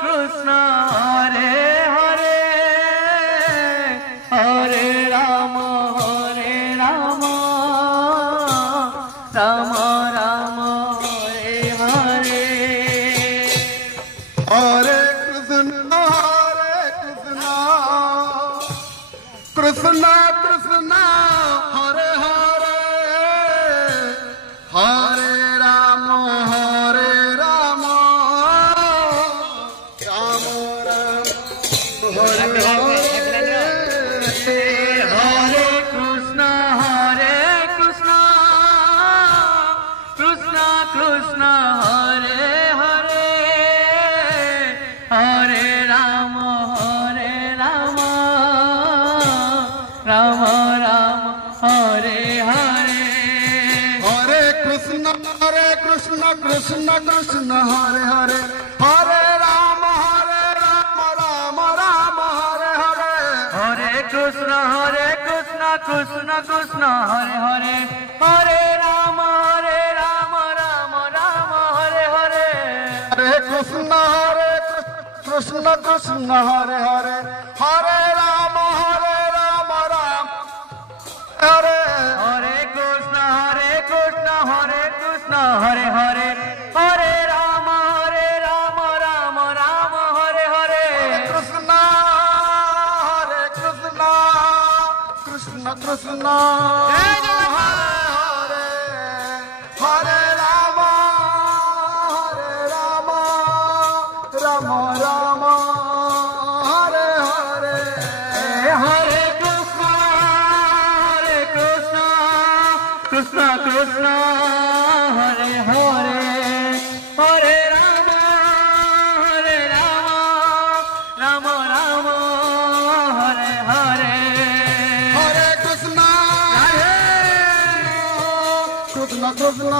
Krishna Hare Hare Hare Ram Ram Ram Hare Hare Hare Krishna Krishna Krishna Hare Hare Hare Ram Ram Ram Hare Hare Hare Krishna Krishna Krishna Hare Hare Hare Ram Ram Ram Hare Hare Hare Krishna Krishna Krishna Hare Hare Hare Ram Ram Ram Hare Hare Hare Krishna Krishna Krishna Hare Hare Hare Ram Ram Ram Hare Hare Hare Krishna Krishna Hare Hare Hare Ram Ram Hare Hare Krishna Hare Hare Hare Ram Ram Hare Hare Krishna Krishna Krishna Hare Hare Ram Ram Ram Hare Hare Hare Krishna Krishna Krishna Hare Hare Hare Ram Ram Ram Hare Hare Hare Krishna Krishna Krishna